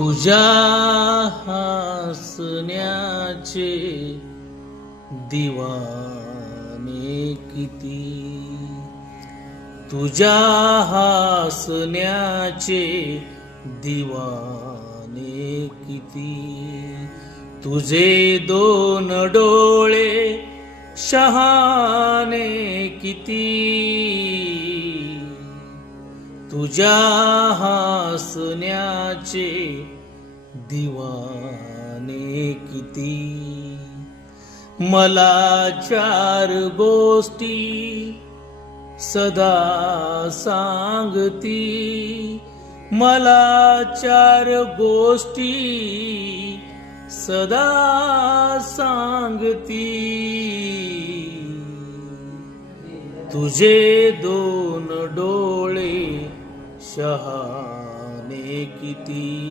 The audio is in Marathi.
तुझ्या हसण्याचे दिवाने किती, तुझ्या हसण्याचे दिवाने किती, तुझे दोन डोळे शहाणे किती, तुझ्या हसण्याचे दिवाने किती. मला चार गोष्टी सदा सांगती, मला चार गोष्टी सदा सांगती, तुझे दोन डोळे शहाणे किती.